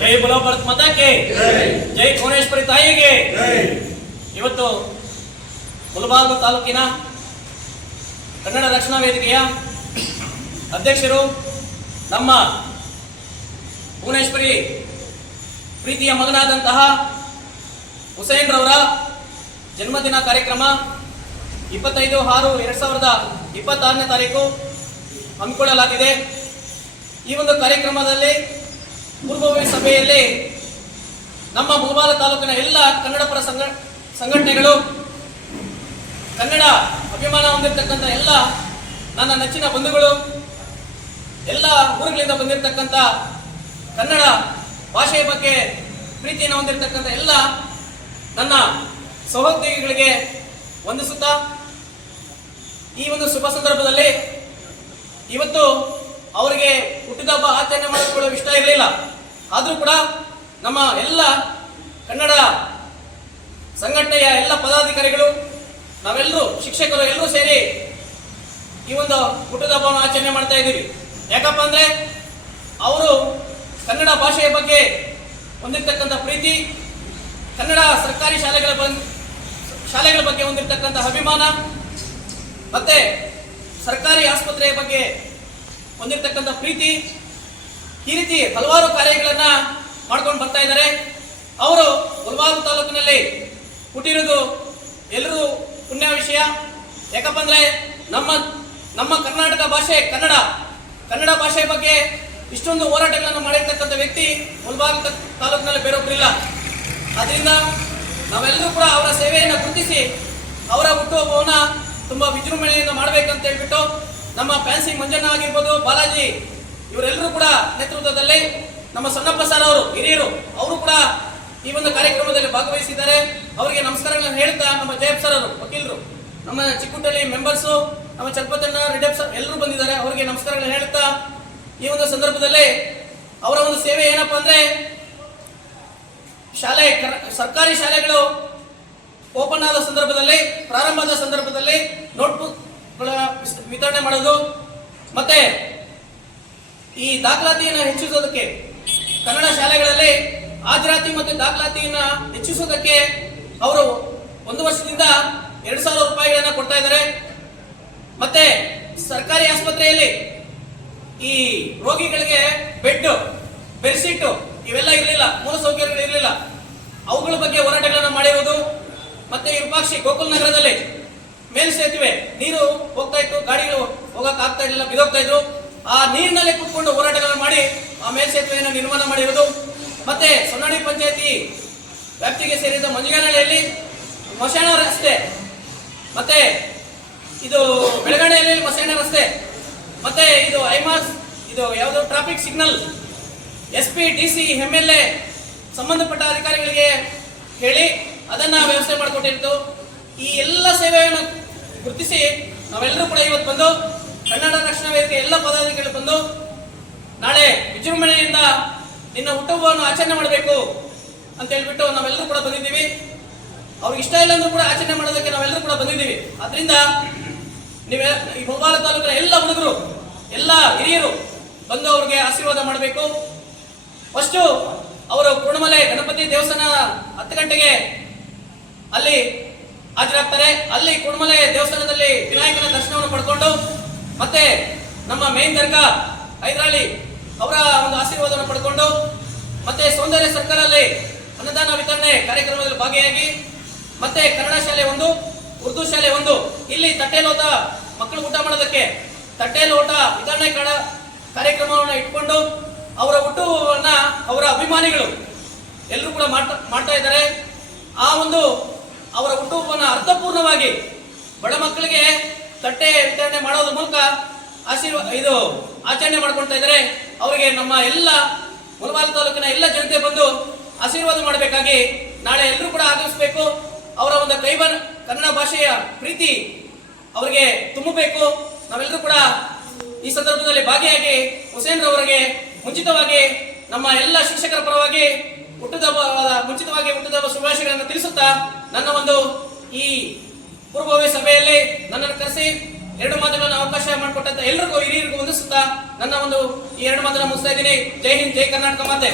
ಜೈ ಬೋಲೋ ಭಾರತ್ ಮಾತಾಕ್ಕೆ ಜೈ ಕೋಣೇಶ್ವರಿ ತಾಯಿಗೆ. ಇವತ್ತು ಮುಳಬಾಗಿಲು ತಾಲೂಕಿನ ಕನ್ನಡ ರಕ್ಷಣಾ ವೇದಿಕೆಯ ಅಧ್ಯಕ್ಷರು ನಮ್ಮ ಭುವನೇಶ್ವರಿ ಪ್ರೀತಿಯ ಮಗನಾದಂತಹ ಹುಸೇನ್ ರವರ ಜನ್ಮದಿನ ಕಾರ್ಯಕ್ರಮ 25/6/2026ನೇ ತಾರೀಕು ಹಮ್ಮಿಕೊಳ್ಳಲಾಗಿದೆ. ಈ ಒಂದು ಕಾರ್ಯಕ್ರಮದಲ್ಲಿ ಪೂರ್ವಭಾವಿ ಸಭೆಯಲ್ಲಿ ನಮ್ಮ ಮುಳಬಾಗಿಲು ತಾಲೂಕಿನ ಎಲ್ಲ ಕನ್ನಡಪರ ಸಂಘಟನೆಗಳು, ಕನ್ನಡ ಅಭಿಮಾನ ಹೊಂದಿರತಕ್ಕಂಥ ಎಲ್ಲ ನನ್ನ ನೆಚ್ಚಿನ ಬಂಧುಗಳು, ಎಲ್ಲ ಊರುಗಳಿಂದ ಬಂದಿರತಕ್ಕಂಥ ಕನ್ನಡ ಭಾಷೆಯ ಬಗ್ಗೆ ಪ್ರೀತಿಯನ್ನು ಹೊಂದಿರತಕ್ಕಂಥ ಎಲ್ಲ ನನ್ನ ಸಹೋದ್ಯೋಗಿಗಳಿಗೆ ವಂದಿಸುತ್ತಾ, ಈ ಒಂದು ಶುಭ ಸಂದರ್ಭದಲ್ಲಿ ಇವತ್ತು ಅವರಿಗೆ ಹುಟ್ಟಿದಹಬ್ಬ ಆಚರಣೆ ಮಾಡಿಕೊಳ್ಳುವ ಇಷ್ಟ ಇರಲಿಲ್ಲ. ಆದರೂ ಕೂಡ ನಮ್ಮ ಎಲ್ಲ ಕನ್ನಡ ಸಂಘಟನೆಯ ಎಲ್ಲ ಪದಾಧಿಕಾರಿಗಳು, ನಾವೆಲ್ಲರೂ ಶಿಕ್ಷಕರು ಎಲ್ಲರೂ ಸೇರಿ ಈ ಒಂದು ಹುಟ್ಟಿದಹಬ್ಬವನ್ನು ಆಚರಣೆ ಮಾಡ್ತಾ ಇದ್ದೀವಿ. ಯಾಕಪ್ಪ ಅಂದ್ರೆ ಅವರು ಕನ್ನಡ ಭಾಷೆಯ ಬಗ್ಗೆ ಹೊಂದಿರತಕ್ಕಂಥ ಪ್ರೀತಿ, ಕನ್ನಡ ಸರ್ಕಾರಿ ಶಾಲೆಗಳ ಬಗ್ಗೆ ಹೊಂದಿರತಕ್ಕಂಥ ಅಭಿಮಾನ, ಮತ್ತೆ ಸರ್ಕಾರಿ ಆಸ್ಪತ್ರೆಯ ಬಗ್ಗೆ ಹೊಂದಿರತಕ್ಕಂಥ ಪ್ರೀತಿ, ಈ ರೀತಿ ಹಲವಾರು ಕಾರ್ಯಗಳನ್ನ ಮಾಡ್ಕೊಂಡು ಬರ್ತಾ ಇದ್ದಾರೆ. ಅವರು ಮುಳಬಾಗಿಲು ತಾಲೂಕಿನಲ್ಲಿ ಹುಟ್ಟಿರೋದು ಎಲ್ಲರೂ ಪುಣ್ಯ ವಿಷಯ. ಯಾಕಪ್ಪ ಅಂದ್ರೆ ನಮ್ಮ ಕರ್ನಾಟಕ ಭಾಷೆ ಕನ್ನಡ ಭಾಷೆಯ ಬಗ್ಗೆ ಇಷ್ಟೊಂದು ಹೋರಾಟಗಳನ್ನು ಮಾಡಿರ್ತಕ್ಕಂಥ ವ್ಯಕ್ತಿ ಮುಳಬಾಗಿಲು ತಾಲೂಕಿನಲ್ಲಿ ಬೇರೊಬ್ಬರಿಲ್ಲ. ಅದರಿಂದ ನಾವೆಲ್ಲರೂ ಕೂಡ ಅವರ ಸೇವೆಯನ್ನು ಗುರುತಿಸಿ ಅವರ ಹುಟ್ಟುಹಬ್ಬವನ್ನ ತುಂಬಾ ವಿಜೃಂಭಣೆಯಿಂದ ಮಾಡಬೇಕಂತ ಹೇಳ್ಬಿಟ್ಟು ನಮ್ಮ ಫ್ಯಾನ್ಸಿ ಮಂಜಣ್ಣ ಆಗಿರ್ಬೋದು, ಬಾಲಾಜಿ, ಇವರೆಲ್ಲರೂ ಕೂಡ ನೇತೃತ್ವದಲ್ಲಿ ನಮ್ಮ ಸಣ್ಣಪ್ಪ ಸರ್ ಅವರು ಹಿರಿಯರು, ಅವರು ಕೂಡ ಈ ಒಂದು ಕಾರ್ಯಕ್ರಮದಲ್ಲಿ ಭಾಗವಹಿಸಿದ್ದಾರೆ. ಅವರಿಗೆ ನಮಸ್ಕಾರಗಳನ್ನು ಹೇಳ್ತಾ, ನಮ್ಮ ಜಯಪ್ ಸರ್ ಅವರು ವಕೀಲರು, ನಮ್ಮ ಚಿಕ್ಕುಂಟಳ್ಳಿ ಮೆಂಬರ್ಸು, ನಮ್ಮ ಚಲಪತಣ್ಣ ರೆಡ್ಡಪ್ಪ ಸರ್ ಎಲ್ಲರೂ ಬಂದಿದ್ದಾರೆ. ಅವರಿಗೆ ನಮಸ್ಕಾರಗಳನ್ನು ಹೇಳ್ತಾ, ಈ ಒಂದು ಸಂದರ್ಭದಲ್ಲಿ ಅವರ ಒಂದು ಸೇವೆ ಏನಪ್ಪಾ ಅಂದ್ರೆ ಸರ್ಕಾರಿ ಶಾಲೆಗಳು ಓಪನ್ ಆದ ಸಂದರ್ಭದಲ್ಲಿ, ಪ್ರಾರಂಭದ ಸಂದರ್ಭದಲ್ಲಿ ನೋಟ್ಬುಕ್ ವಿತರಣೆ ಮಾಡೋದು, ಮತ್ತೆ ಈ ದಾಖಲಾತಿಯನ್ನು ಹೆಚ್ಚಿಸೋದಕ್ಕೆ ಕನ್ನಡ ಶಾಲೆಗಳಲ್ಲಿ ಹಾಜರಾತಿ ಮತ್ತು ದಾಖಲಾತಿಯನ್ನು ಹೆಚ್ಚಿಸೋದಕ್ಕೆ ಅವರು 1 ವರ್ಷದಿಂದ 2,000 ರೂಪಾಯಿಗಳನ್ನ ಕೊಡ್ತಾ ಇದ್ದಾರೆ. ಮತ್ತೆ ಸರ್ಕಾರಿ ಆಸ್ಪತ್ರೆಯಲ್ಲಿ ಈ ರೋಗಿಗಳಿಗೆ ಬೆಡ್, ಬೆಡ್ಶೀಟ್ ಇವೆಲ್ಲ ಇರಲಿಲ್ಲ, ಮೂಲಸೌಕರ್ಯಗಳು ಇರಲಿಲ್ಲ, ಅವುಗಳ ಬಗ್ಗೆ ಹೋರಾಟಗಳನ್ನು ಮಾಡಿರುವುದು. ಮತ್ತೆ ವಿರೂಪಾಕ್ಷಿ ಗೋಕುಲ್ ನಗರದಲ್ಲಿ ಮೇಲ್ಸೇತುವೆ ನೀರು ಹೋಗ್ತಾ ಇತ್ತು, ಗಾಡಿಗಳು ಹೋಗಕ್ ಆಗ್ತಾ ಇರಲಿಲ್ಲ, ಬಿದೋಗ್ತಾ ಇದ್ರು. ಆ ನೀರಿನಲ್ಲಿ ಕುತ್ಕೊಂಡು ಹೋರಾಟಗಳನ್ನು ಮಾಡಿ ಆ ಮೇಲ್ಸೇತುವೆಯನ್ನು ನಿರ್ಮಾಣ ಮಾಡಿರುವುದು. ಮತ್ತೆ ಸೊನ್ನಾಡಿ ಪಂಚಾಯತಿ ವ್ಯಾಪ್ತಿಗೆ ಸೇರಿದ ಮಂಜುಗಾನಹಳ್ಳಿಯಲ್ಲಿ ಮಶಾಣ ರಸ್ತೆ, ಮತ್ತೆ ಇದು ಬೆಳಗಣೆಯಲ್ಲಿ ಮಶಾಣ ರಸ್ತೆ, ಮತ್ತೆ ಇದು ಐಮಾಸ್, ಇದು ಯಾವುದು traffic signal, SP, DC, MLA ಸಂಬಂಧಪಟ್ಟ ಅಧಿಕಾರಿಗಳಿಗೆ ಹೇಳಿ ಅದನ್ನ ವ್ಯವಸ್ಥೆ ಮಾಡಿಕೊಟ್ಟಿತ್ತು. ಈ ಎಲ್ಲ ಸೇವೆಯನ್ನು ಗುರುತಿಸಿ ನಾವೆಲ್ಲರೂ ಕೂಡ ಇವತ್ತು ಬಂದು ಕನ್ನಡ ರಕ್ಷಣಾ ವೇದಿಕೆ ಎಲ್ಲ ಪದಾಧಿಕಾರಿಗಳು ಬಂದು ನಾಳೆ ವಿಜೃಂಭಣೆಯಿಂದ ನಿನ್ನ ಹುಟ್ಟುಹಬ್ಬವನ್ನು ಆಚರಣೆ ಮಾಡಬೇಕು ಅಂತ ಹೇಳ್ಬಿಟ್ಟು ನಾವೆಲ್ಲರೂ ಕೂಡ ಬಂದಿದ್ದೀವಿ. ಅವ್ರಿಗೆ ಇಷ್ಟ ಇಲ್ಲ ಅಂದ್ರೂ ಕೂಡ ಆಚರಣೆ ಮಾಡೋದಕ್ಕೆ ನಾವೆಲ್ಲರೂ ಕೂಡ ಬಂದಿದ್ದೀವಿ. ಆದ್ರಿಂದ ನೀವೇ ಈ ಮುಳಬಾಗಿಲು ತಾಲೂಕಿನ ಎಲ್ಲ ಹುಡುಗರು, ಎಲ್ಲ ಹಿರಿಯರು ಬಂದು ಅವ್ರಿಗೆ ಆಶೀರ್ವಾದ ಮಾಡಬೇಕು. ಫಸ್ಟು ಅವರು ಕುರುಣಮಲೆ ಗಣಪತಿ ದೇವಸ್ಥಾನ 10 ಗಂಟೆಗೆ ಅಲ್ಲಿ ಹಾಜರಾಗ್ತಾರೆ. ಅಲ್ಲಿ ಕುರುಣಮಲೆ ದೇವಸ್ಥಾನದಲ್ಲಿ ವಿನಾಯಕನ ದರ್ಶನವನ್ನು ಪಡ್ಕೊಂಡು, ಮತ್ತೆ ನಮ್ಮ ಮೇನ್ ದರ್ಗಾ ಹೈದರಾಳಿ ಅವರ ಒಂದು ಆಶೀರ್ವಾದವನ್ನು ಪಡ್ಕೊಂಡು, ಮತ್ತೆ ಸೌಂದರ್ಯ ಸರ್ಕಲ್ ಅಲ್ಲಿ ಅನ್ನದಾನ ವಿತರಣೆ ಕಾರ್ಯಕ್ರಮದಲ್ಲಿ ಭಾಗಿಯಾಗಿ, ಮತ್ತೆ ಕನ್ನಡ ಶಾಲೆ 1, ಉರ್ದು ಶಾಲೆ 1, ಇಲ್ಲಿ ತಟ್ಟೆಲೋಟ ಮಕ್ಕಳು ಊಟ ಮಾಡೋದಕ್ಕೆ ತಟ್ಟೆಲೋಟ ವಿತರಣೆ ಕಾರ್ಯಕ್ರಮವನ್ನು ಇಟ್ಕೊಂಡು ಅವರ ಹುಟ್ಟುಹಬ್ಬವನ್ನ ಅವರ ಅಭಿಮಾನಿಗಳು ಎಲ್ಲರೂ ಕೂಡ ಮಾಡ್ತಾ ಇದ್ದಾರೆ. ಆ ಒಂದು ಅವರ ಹುಟ್ಟುಹಬ್ಬವನ್ನ ಅರ್ಥಪೂರ್ಣವಾಗಿ ಬಡ ಮಕ್ಕಳಿಗೆ ತಟ್ಟೆ ವಿತರಣೆ ಮಾಡೋದ್ರ ಮೂಲಕ ಆಚರಣೆ ಮಾಡ್ಕೊಳ್ತಾ ಇದ್ದಾರೆ. ಅವರಿಗೆ ನಮ್ಮ ಎಲ್ಲ ಮುಳಬಾಗಿಲು ತಾಲೂಕಿನ ಎಲ್ಲ ಜನತೆ ಬಂದು ಆಶೀರ್ವಾದ ಮಾಡಬೇಕಾಗಿ ನಾಳೆ ಎಲ್ಲರೂ ಕೂಡ ಆಗಮಿಸಬೇಕು. ಅವರ ಒಂದು ಕನ್ನಡ ಭಾಷೆಯ ಪ್ರೀತಿ ಅವರಿಗೆ ತುಂಬಬೇಕು. ನಾವೆಲ್ಲರೂ ಕೂಡ ಈ ಸಂದರ್ಭದಲ್ಲಿ ಭಾಗಿಯಾಗಿ ಹುಸೇನ್ ರವರಿಗೆ ಮುಂಚಿತವಾಗಿ ನಮ್ಮ ಎಲ್ಲ ಶಿಕ್ಷಕರ ಪರವಾಗಿ ಹುಟ್ಟಿದಹಬ್ಬ ಶುಭಾಶಯಗಳನ್ನು ತಿಳಿಸುತ್ತಾ, ನನ್ನ ಒಂದು ಈ ಪೂರ್ವಭಾವಿ ಸಭೆಯಲ್ಲಿ ನನ್ನನ್ನು ಕರೆಸಿ 2 ಮಾತುಗಳನ್ನು ಅವಕಾಶ ಮಾಡಿಕೊಟ್ಟಂತ ಎಲ್ಲರಿಗೂ ಹಿರಿಯರಿಗೂ ವಂದಿಸುತ್ತಾ ನನ್ನ ಒಂದು ಈ 2 ಮಾತನ್ನು ಮುಗಿಸ್ತಾ ಇದ್ದೀನಿ. ಜೈ ಹಿಂದ್, ಜೈ ಕರ್ನಾಟಕ ಮಾತೆ.